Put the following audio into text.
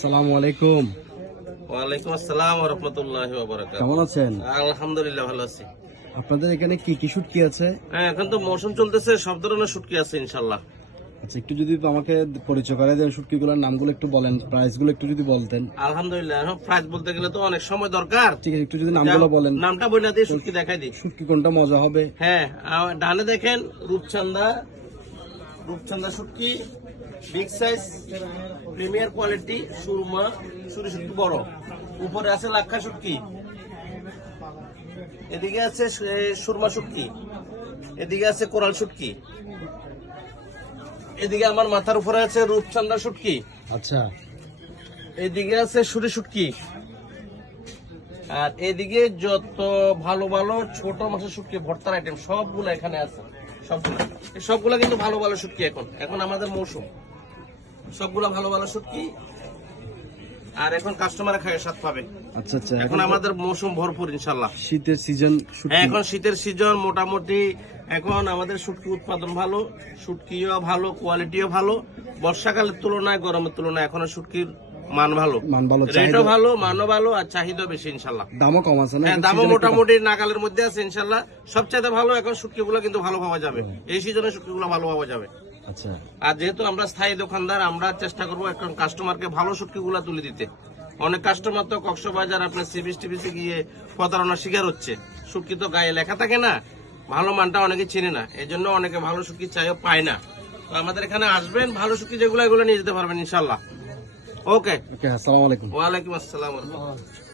আসসালামু আলাইকুম। ওয়ালাইকুম আসসালাম ওয়া রাহমাতুল্লাহি ওয়া বারাকাতুহু। কেমন আছেন? আলহামদুলিল্লাহ ভালো আছি। আপনাদের এখানে কি কি শুটকি আছে? হ্যাঁ, এখন তো মৌসুম চলতেছে, সব ধরনের শুটকি আছে ইনশাআল্লাহ। আচ্ছা, একটু যদি আমাকে পরিচয় করে দেন, শুটকিগুলোর নামগুলো একটু বলেন, প্রাইসগুলো একটু যদি বলতেন। আলহামদুলিল্লাহ, এখন প্রাইস বলতে গেলে তো অনেক সময় দরকার। ঠিক আছে, একটু যদি নামগুলো বলেন। নামটা বলে দিয়ে শুটকি দেখাই দিই। শুটকি কোনটা মজা হবে? হ্যাঁ, ডানে দেখেন রূপচাঁদা, রূপচাঁদা শুটকি big size premier quality, Surma সুরি শুটকি বড়। উপরে আছে লাক্ষা শুটকি, এদিকে আছে সুরমা শুটকি, এদিকে আছে কোরাল শুটকি, এদিকে আমার মাথার উপরে আছে রূপচাঁদা শুটকি, আচ্ছা, এদিকে আছে সুরি শুটকি, আর এদিকে যত ভালো ভালো ছোট মাছের শুটকি ভর্তার আইটেম সবগুলো এখানে আছে। সবগুলা কিন্তু ভালো ভালো শুটকি। এখন আমাদের মৌসুম, সবগুলা ভালো ভালো শুটকি, আর এখন কাস্টমার খায় স্বাদ পাবে। আচ্ছা আচ্ছা, এখন আমাদের মৌসুম ভরপুর ইনশাল্লাহ। শীতের সিজন শুটকি। হ্যাঁ, এখন শীতের সিজন, মোটামুটি এখন আমাদের শুটকি উৎপাদন ভালো, শুটকিও ভালো, কোয়ালিটিও ভালো। বর্ষাকালের তুলনায় গরমের তুলনায় এখন শুটকির মান ভালো, রেটও ভালো, মানও ভালো, আর চাহিদা বেশি ইনশাল্লাহ। দামও কম আছে না? হ্যাঁ, দামও মোটামুটি নাগালের মধ্যে আছে ইনশাল্লাহ। সবচাইতে ভালো এখন শুটকিগুলো কিন্তু ভালো পাওয়া যাবে, এই সিজনে শুটকিগুলো ভালো পাওয়া যাবে। আচ্ছা, আর যেহেতু আমরা স্থায়ী দোকানদার, আমরা চেষ্টা করবো এখন কাস্টমারকে ভালো শুটকিগুলো তুলে দিতে। অনেক কাস্টমার তো কক্সবাজার আপনার সিবিএস টিভিসে গিয়ে প্রতারণার শিকার হচ্ছে। শুটকি তো গায়ে লেখা থাকে না, ভালো মানটা অনেকে চেনে না, এই জন্য অনেকে ভালো শুটকি চাইও পায় না। তো আমাদের এখানে আসবেন, ভালো শুটকি যেগুলো এগুলো নিয়ে যেতে পারবেন ইনশাল্লাহ। ওকে, ওকে, আসসালামু আলাইকুম। ওয়ালাইকুম আসসালাম।